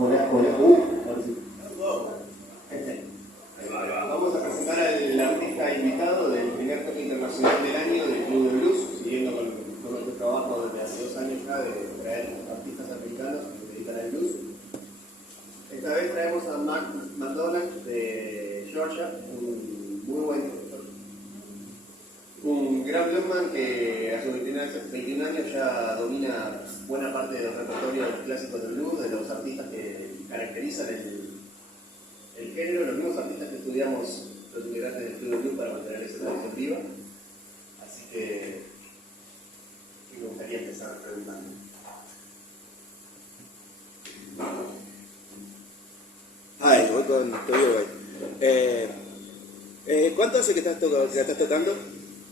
Hola, hola. Ahora sí. Vamos a presentar al artista invitado del primer toque internacional del año del Club de Blues, siguiendo con nuestro trabajo desde hace 2 años ya de traer artistas africanos que se dedican al blues. Esta vez traemos a McDonald de Georgia, un gran bluesman que a sus 21 años ya domina buena parte de los repertorios clásicos del blues, de los artistas que caracterizan el género, los mismos artistas que estudiamos los integrantes del Club de Blues para mantener esa tradición viva. Así que me gustaría empezar preguntando. Hi, welcome to Uruguay. ¿Cuánto hace que estás tocando?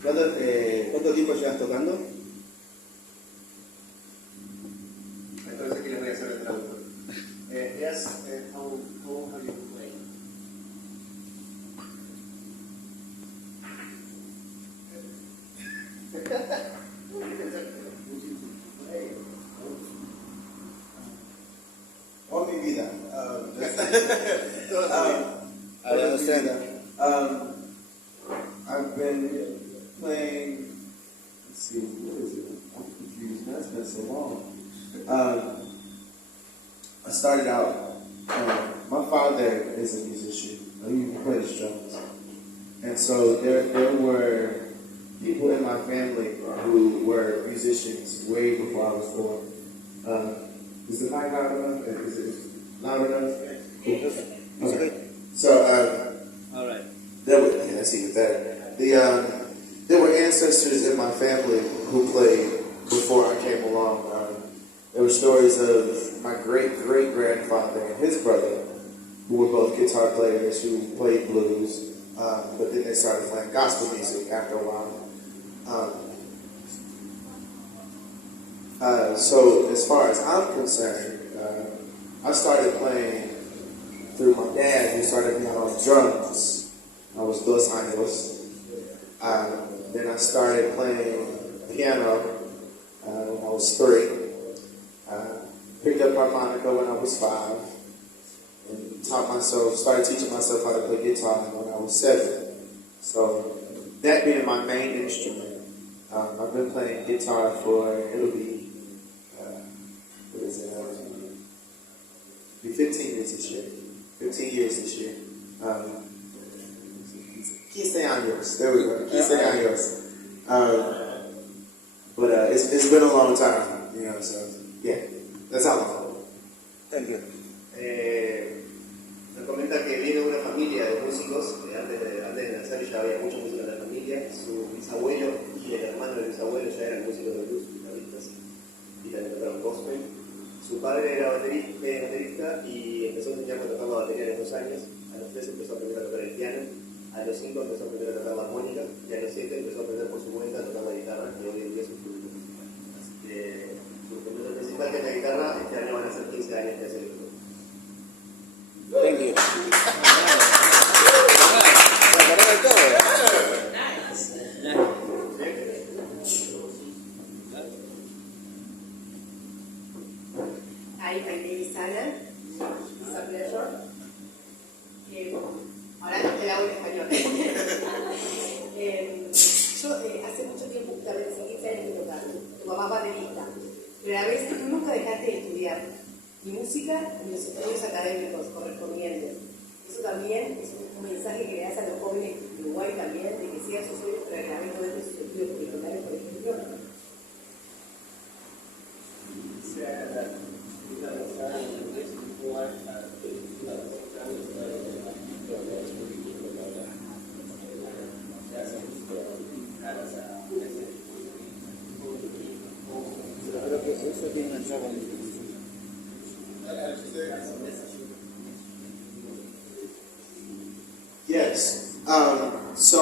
¿Cuánto tiempo llevas tocando? Entonces aquí les voy a hacer el traductor. Yes, how have you played? Toda mi vida. I understand. I've been playing. Let's see, what is it? I'm confused. That's been so long. I started out. My father is a musician. He plays drums, and so there were people in my family who were musicians way before I was born. Is the mic loud enough? Is it loud enough? Cool. Okay. So, All right. that's even better. There were ancestors in my family who played before I came along. There were stories of my great-great-grandfather and his brother, who were both guitar players who played blues, but then they started playing gospel music after a while. So as far as I'm concerned, I started playing through my dad, who started me on drums. I was 2 años. Then I started playing piano when I was 3. Picked up harmonica when I was 5. And started teaching myself how to play guitar when I was 7. So that being my main instrument, I've been playing guitar for, it'll be 15 years this year. 15 years this year. 15 años. There we go. 15 años. But it's been a long time, so yeah. That's how long. Thank you. Nos comenta que viene de una familia de músicos, antes de nacer ya había mucha música en la familia. Su bisabuelo y el hermano del bisabuelo ya eran músicos de blues, guitarristas, y también tocaron gospel. Su padre era baterista y empezó a enseñarme a tocar la batería a los 2 años. A los 3 empezó a aprender a tocar el piano. A los 5 empezó a aprender a tocar la armónica. Y a los 7 empezó a aprender por su cuenta a tocar la guitarra, que hoy en día es un instrumento musical. Así que su instrumento principal, que es la guitarra, este año van a ser 15 años que hace el grupo. Thank you. Hi, my name is Ana. It's a pleasure. Ahora te la hago en español. Yo hace mucho tiempo, también hace 15 años que tocar. Tu mamá baterista. Pero a la vez tú nunca dejaste de estudiar ni música ni los estudios académicos correspondientes. Eso también es un mensaje que le das a los jóvenes de Uruguay también, de que sigan sus sueños, pero que también pueden sus estudios curriculares, por ejemplo. Creo que eso tiene una chava. Yes. So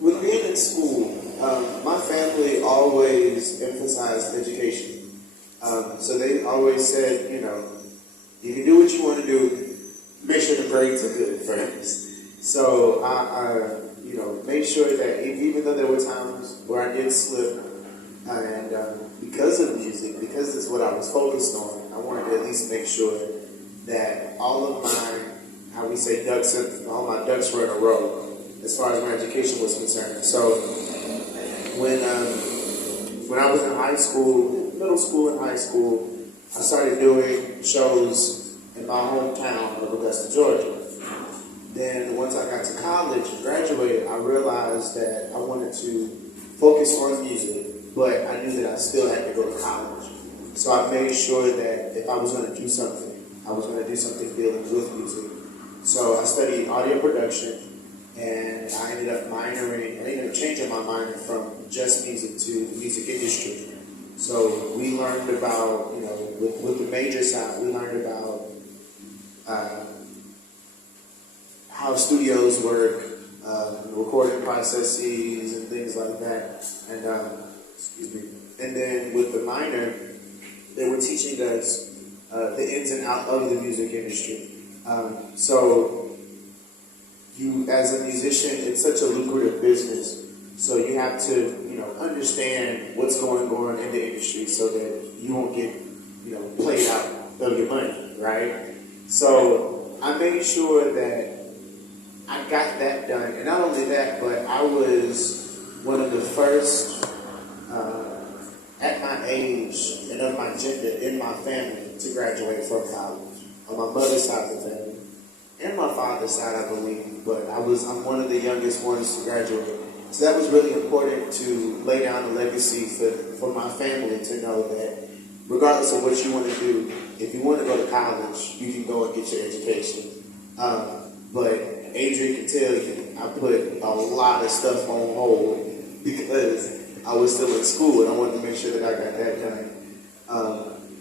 with being in school, my family always emphasized education. So they always said, you can do what you want to do, make sure the grades are good first. So I made sure that even though there were times where I did slip, And because of music, because it's what I was focused on, I wanted to at least make sure that all of my, how we say, all my ducks were in a row as far as my education was concerned. So when I was in high school, middle school and high school, I started doing shows in my hometown of Augusta, Georgia. Then once I got to college and graduated, I realized that I wanted to focus on music, but I knew that I still had to go to college. So I made sure that if I was going to do something, I was going to do something dealing with music. So I studied audio production, and I ended up changing my minor from just music to the music industry. So we learned about, with the major side, we learned about how studios work, recording processes and things like that. And and then with the minor, they were teaching us the ins and outs of the music industry. So you, as a musician, it's such a lucrative business. So you have to, understand what's going on in the industry so that you won't get, played out of your money, right? So I made sure that I got that done. And not only that, but I was one of the first at my age and of my gender in my family to graduate from college. On my mother's side of the family. And my father's side, I believe. But I'm one of the youngest ones to graduate. So that was really important to lay down a legacy for my family to know that regardless of what you want to do, if you want to go to college, you can go and get your education. But Adrian can tell you, I put a lot of stuff on hold because I was still in school and I wanted to make sure that I got that done.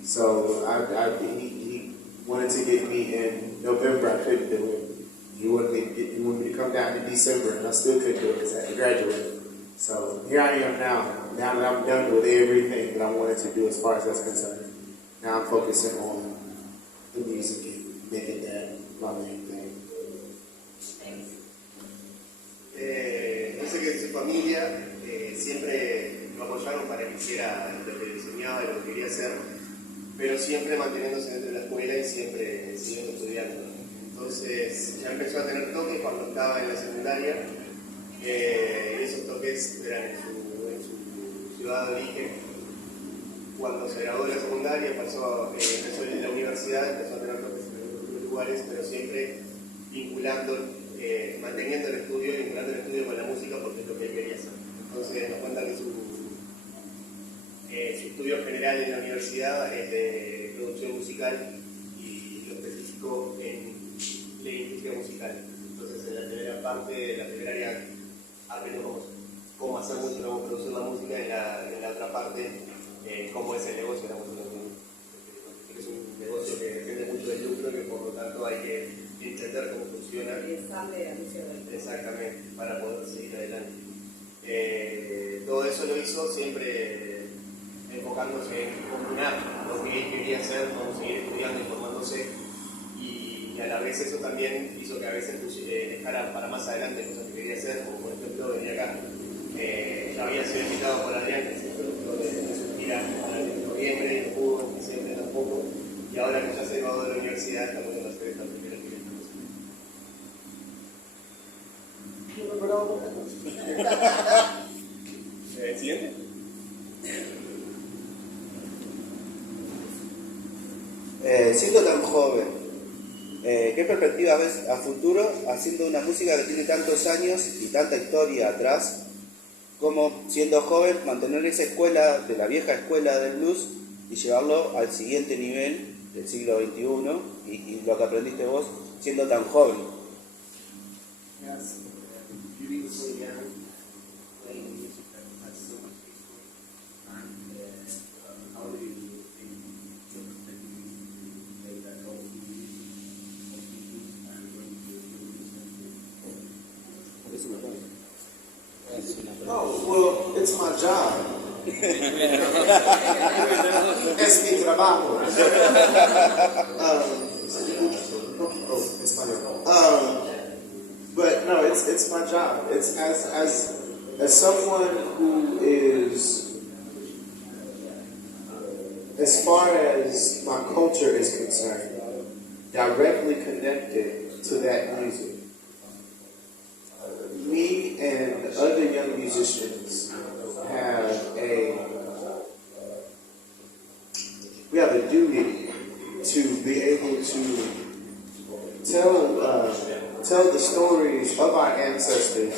So he wanted to get me in November. I couldn't do it. He wanted me to come down in December, and I still couldn't do it because I had to graduate. So here I am now. Now that I'm done with everything that I wanted to do as far as that's concerned, now I'm focusing on the music and making that my main thing. Yo sé que su familia siempre lo apoyaron para que hiciera lo que soñaba y lo que quería hacer, pero siempre manteniéndose dentro de la escuela y siempre siguiendo estudiando. Entonces ya empezó a tener toques cuando estaba en la secundaria, y esos toques eran en su ciudad de origen. Cuando se graduó de la secundaria, empezó en la universidad, empezó a tener toques en otros lugares, pero siempre manteniendo el estudio, vinculando el estudio con la música porque es lo que él quería hacer. Entonces nos cuenta que su estudio general en la universidad es de producción musical y lo específico en la industria musical. Entonces en la primera parte, la primera área, aprendemos cómo hacer música, cómo producir la música, en la otra parte, cómo es el negocio de la música. Es un negocio que depende mucho del lucro, que por lo tanto hay que entender cómo funciona. Exactamente, para poder seguir adelante. Todo eso lo hizo siempre enfocándose en combinar lo que él quería hacer con seguir estudiando y formándose, y a la vez eso también hizo que a veces dejara para más adelante cosas que quería hacer, como por ejemplo venir acá. Ya había sido invitado por Adrián, que es el productor de su gira para el noviembre, y no pudo, en diciembre tampoco, y ahora que ya se graduó de la universidad, está pudiendo hacer esta primera gira. ¿Siguiente? Siendo tan joven, ¿qué perspectivas ves a futuro haciendo una música que tiene tantos años y tanta historia atrás? Como siendo joven mantener esa escuela, de la vieja escuela del blues, y llevarlo al siguiente nivel del siglo XXI y lo que aprendiste vos siendo tan joven? Oh, well, it's my job. Es mi trabajo. But no, it's my job. It's as someone who is as far as my culture is concerned, directly connected to that music, me and other young musicians have a duty to be able to tell the stories of our ancestors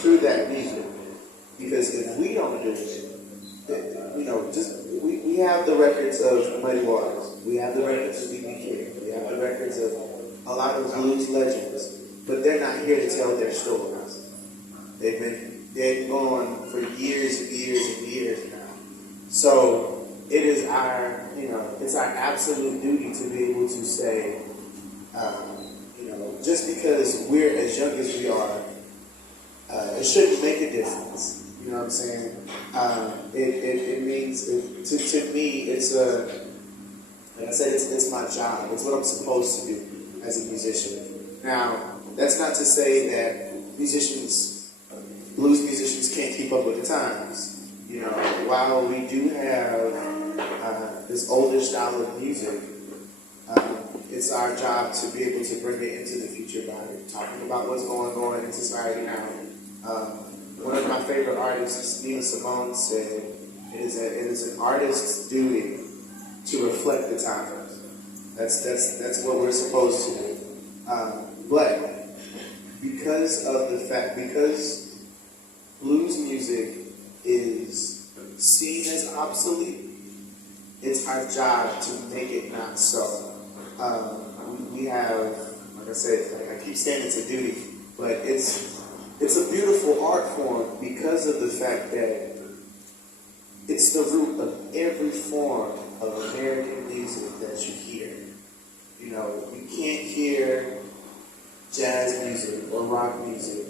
through that music. Because if we don't do it, we have the records of Muddy Waters, we have the records of B.B. King, we have the records of a lot of blues legends, but they're not here to tell their stories. They've gone for years and years and years now. So it is it's our absolute duty to be able to say, just because we're as young as we are, it shouldn't make a difference. You know what I'm saying? It means, to me, it's like I said, it's my job. It's what I'm supposed to do as a musician. Now, that's not to say that blues musicians can't keep up with the times. While we do have this older style of music, it's our job to be able to bring it into the future by talking about what's going on in society now. One of my favorite artists, Nina Simone, said, it is an artist's duty to reflect the times. That's what we're supposed to do. But because blues music is seen as obsolete, it's our job to make it not so. We have, like I said, I keep saying it's a duty, but it's a beautiful art form because of the fact that it's the root of every form of American music that you hear. You can't hear jazz music or rock music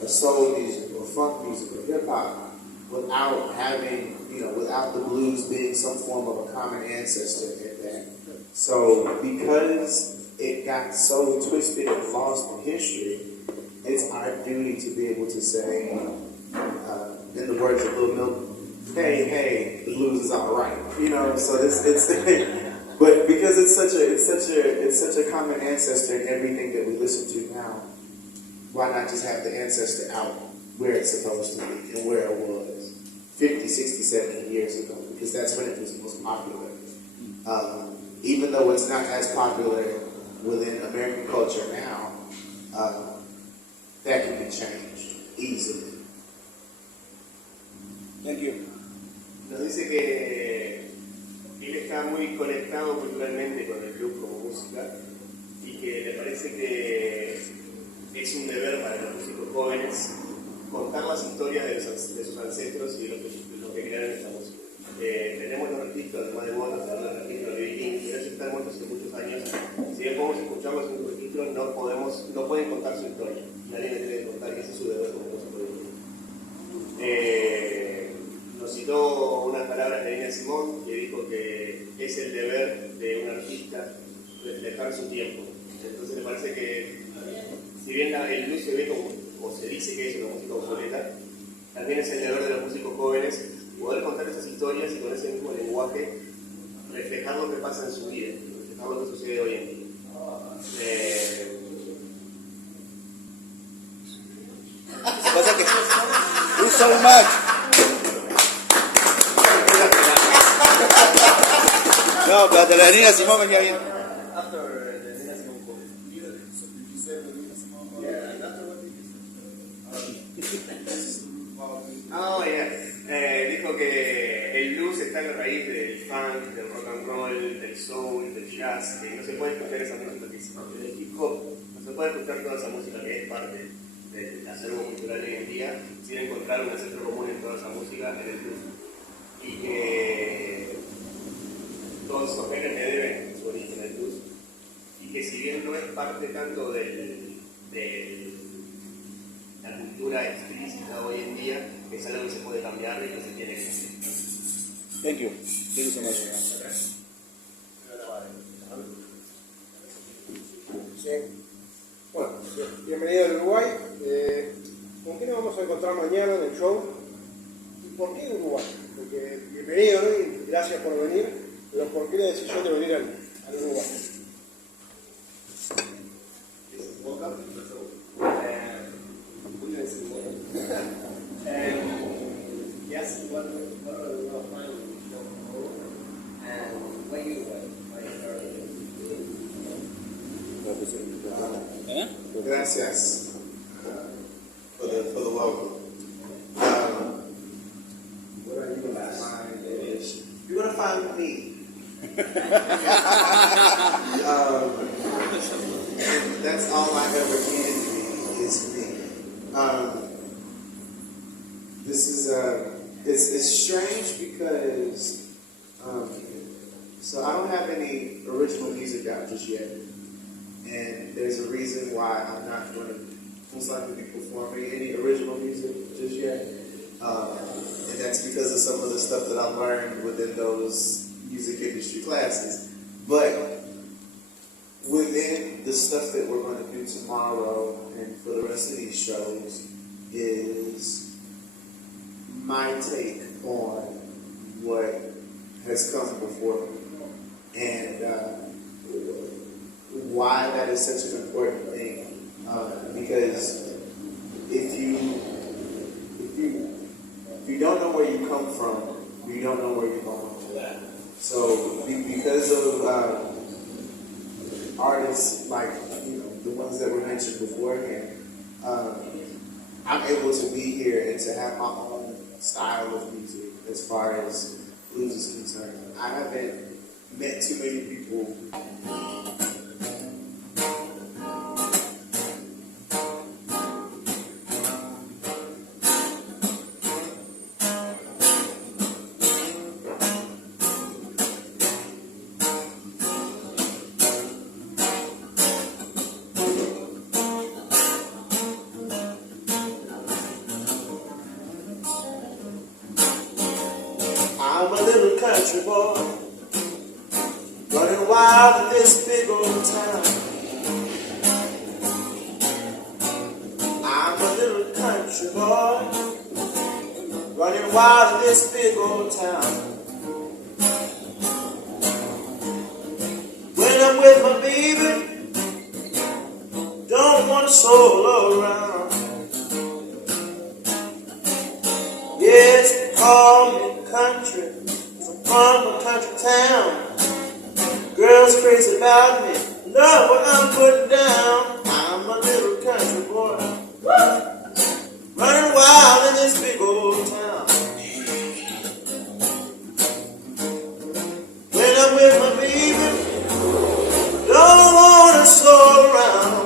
or soul music or funk music or hip hop without having, without the blues being some form of a common ancestor in that. So because it got so twisted and lost in history, it's our duty to be able to say, in the words of Lil Milk, hey, the blues is all right. So it's but because it's such a common ancestor in everything that we listen to now, why not just have the ancestor out where it's supposed to be and where it was 50, 60, 70 years ago? Because that's when it was most popular. Even though it's not as popular within American culture now, that can be changed easily. Thank you. Nos dice que él está muy conectado culturalmente con el club como música y que le parece que es un deber para los músicos jóvenes contar las historias de sus ancestros y de lo que crearon esta música. Tenemos los registros de Mack, tenemos los registros de B.B. King, y ellos están muertos hace muchos años. Si bien podemos escucharlos en un registro, no pueden contar su historia. Nadie le tiene que contar, y ese es su deber como músico. Nos citó unas palabras de Nina Simone, que dijo que es el deber de un artista reflejar su tiempo. Entonces me parece que, si bien el blues se ve como se dice que es una música obsoleta, también es el deber de los músicos jóvenes poder contar esas historias y con ese mismo lenguaje reflejar lo que pasa en su vida, reflejar lo que sucede hoy en día. Pasa que you so much. No, pero de la Nina Simone venía bien. Dijo que el blues está en la raíz del funk, del rock and roll, del soul, del jazz, que no se puede escuchar esa música que es parte del hip hop, no se puede escuchar toda esa música que es parte del acervo cultural hoy en día, sin encontrar un ancestro común en toda esa música en el blues. Y que todos esos géneros le deben su origen al blues, y que si bien no es parte tanto de la cultura explícita hoy en día, es algo que se puede cambiar y que se tiene que hacer. Thank you. Thank you so much. Sí. Bueno, bienvenido al Uruguay. ¿Con qué nos vamos a encontrar mañana en el show? ¿Y por qué Uruguay? Porque bienvenido, ¿no? Y gracias por venir. pero ¿por qué la decisión de venir al Uruguay? Yes, what are the final and when you Gracias for the welcome. What are you going to find is you're going to find me. That's all I ever can be is me. This is it's strange because so I don't have any original music out just yet. And there's a reason why I'm not going to most likely be performing any original music just yet. And that's because of some of the stuff that I learned within those music industry classes. But within the stuff that we're going to do tomorrow and for the rest of these shows is my take on what has come before me. And why that is such an important thing, because if you don't know where you come from, you don't know where you're going. So because of artists like the ones that were mentioned beforehand, I'm able to be here and to have my own style of music as far as blues is concerned. I haven't met too many people. I'm a little country boy, running wild in this big old town. I'm a little country boy, running wild in this big old town. When I'm with my baby, don't want to solo around. Yes, call me country, 'cause I'm from a country town. Girls crazy about me, love what I'm putting down. I'm a little country boy, running wild in this big old town. When I'm with my baby, don't wanna slow around.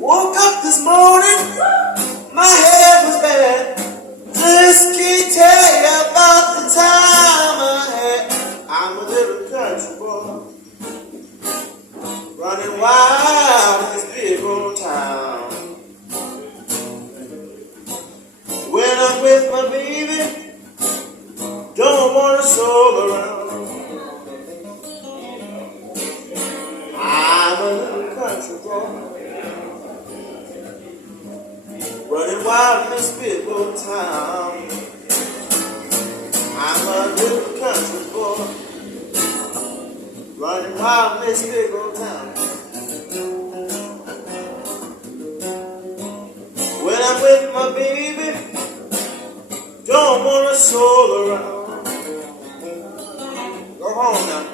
Woke up this morning, my head was bad. Just can't tell you about the time I had. I'm a little country boy, running wild in this big old town. When I'm with my baby, don't wanna stroll around. I'm a little country boy, running wild in this big old town. I'm a little country boy, running wild in this big old town. When I'm with my baby, don't wanna stroll around. Go home now.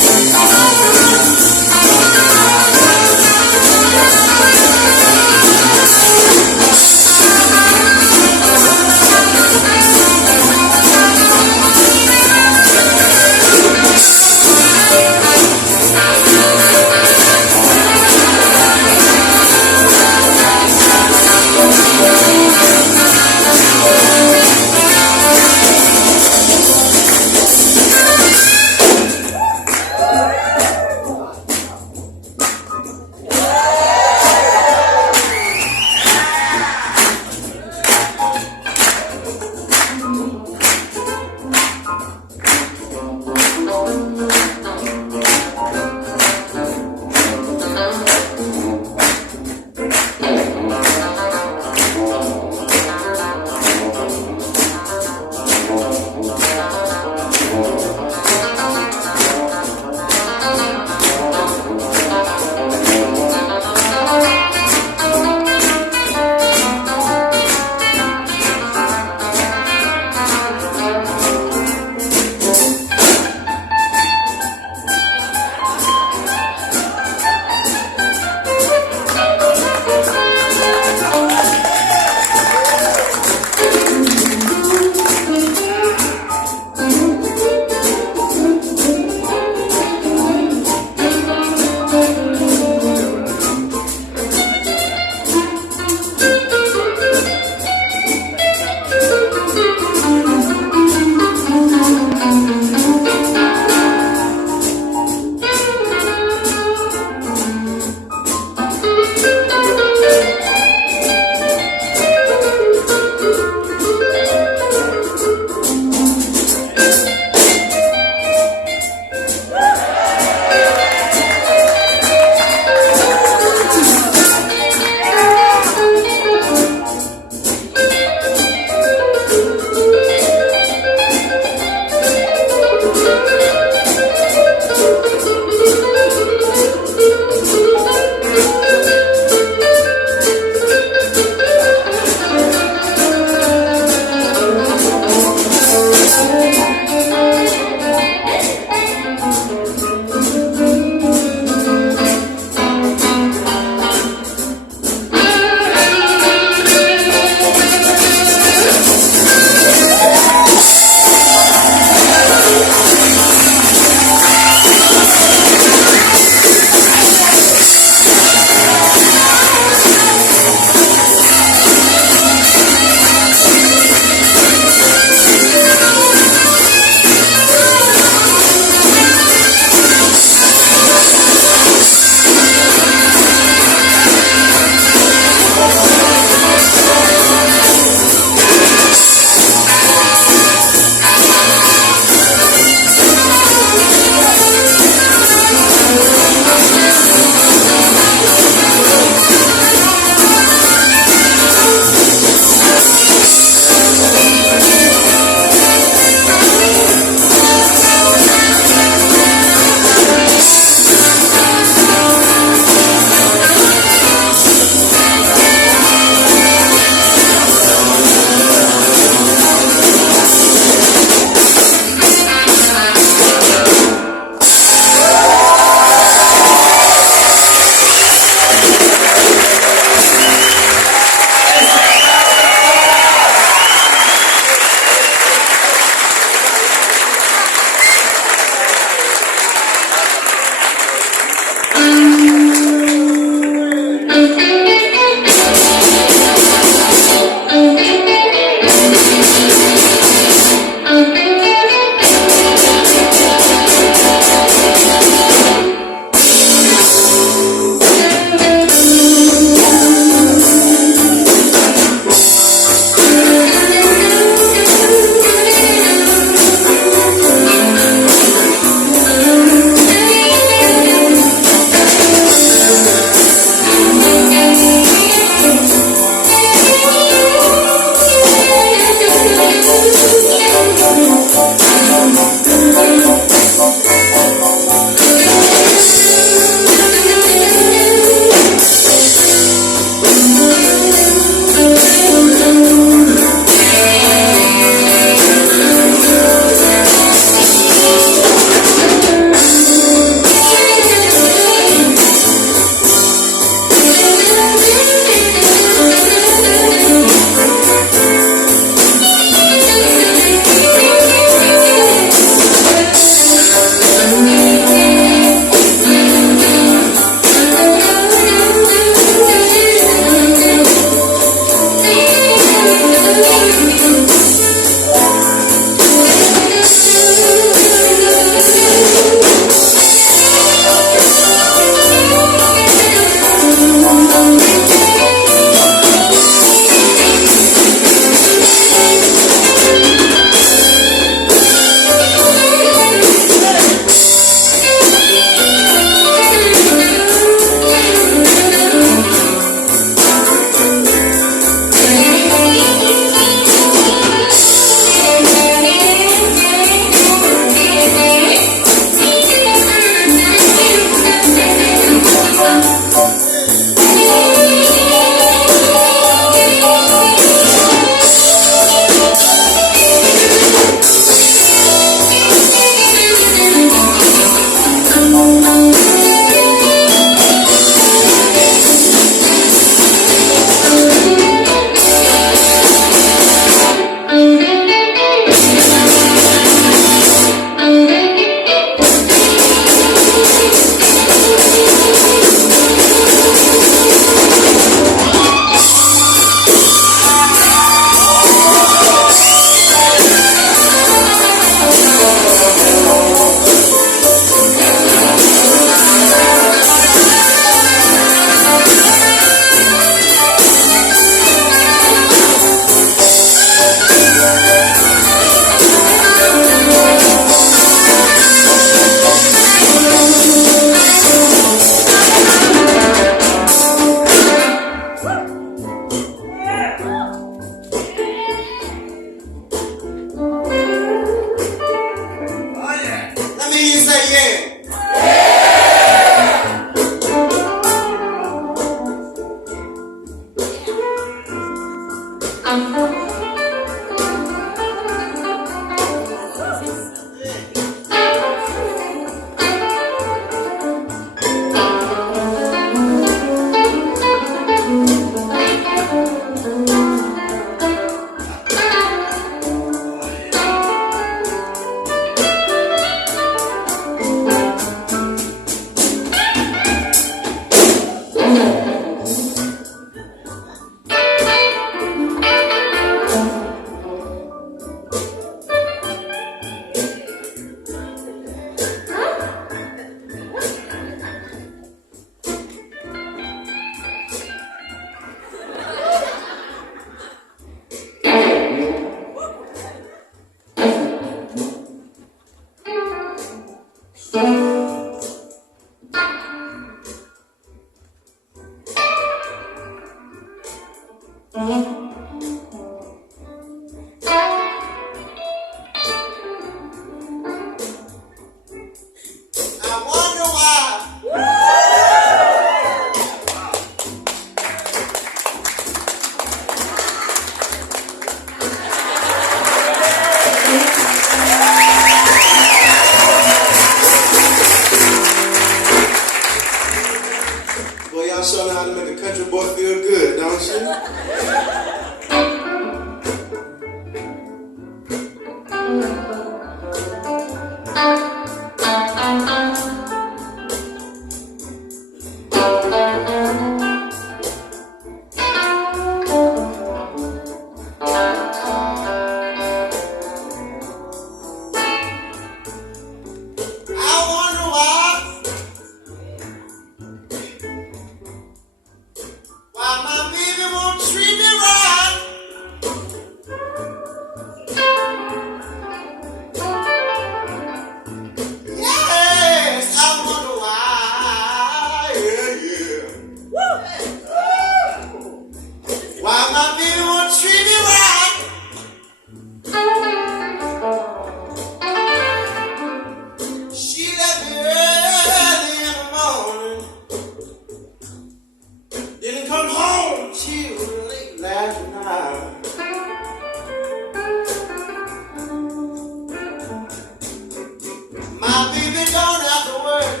baby don't have to work.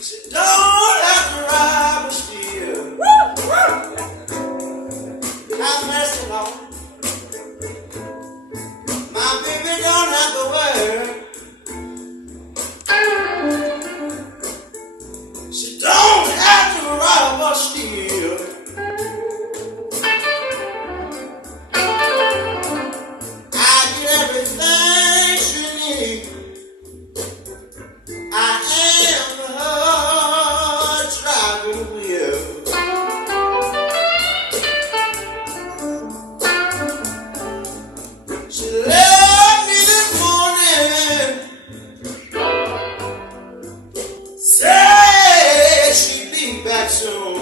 She don't have to rob or steal. Have mercy, Lord. My baby don't have to work. She don't have to rob or steal. I get everything she needs. I am her driving wheel. She left me this morning. Said she'd be back soon.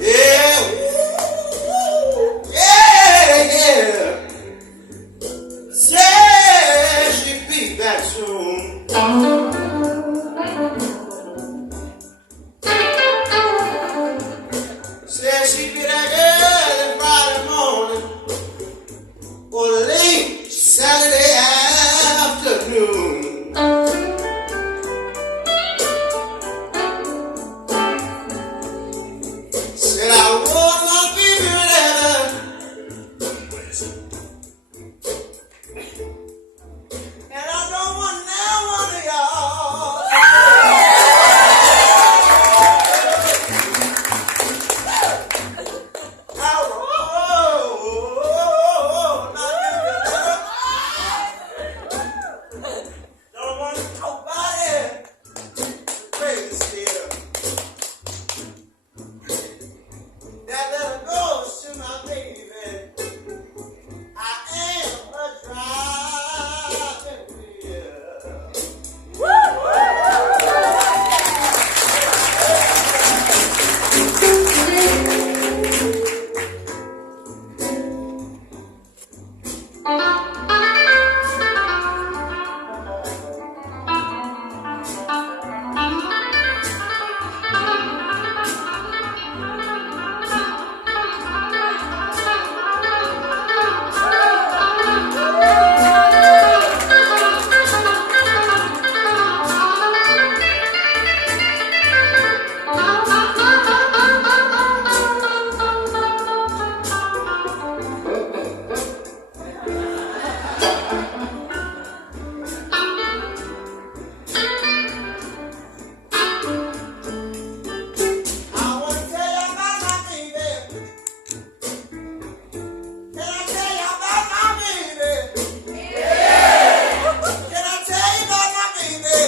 Yeah, yeah. Said she'd be back soon. Said she'd be that early Friday morning or late Saturday afternoon. Said I wrote my baby letter. And I don't want now one of y'all. I wrote my baby letter. Don't want nobody crazy still. That letter goes to my baby. I am a driving wheel. I want to tell you about my baby. Can I tell you about my baby? Can I tell you about my baby?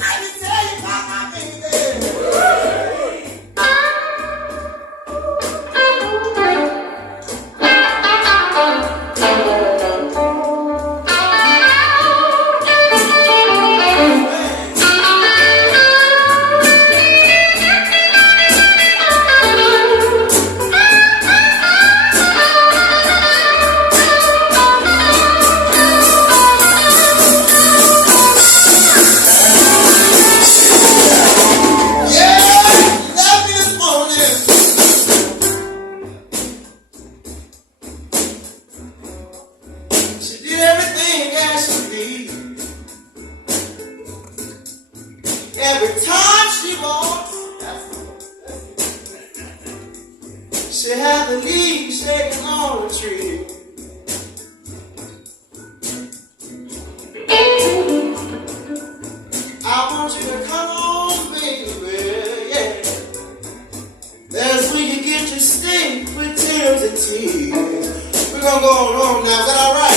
Let me tell you about my baby. Yeah, left me this morning. She did everything as she did. Every time she walks, she had the leaves shaking on the tree. I want you to come on, baby, yeah. That's when you get your steak with tears and tears. We're gonna go on now, is that alright?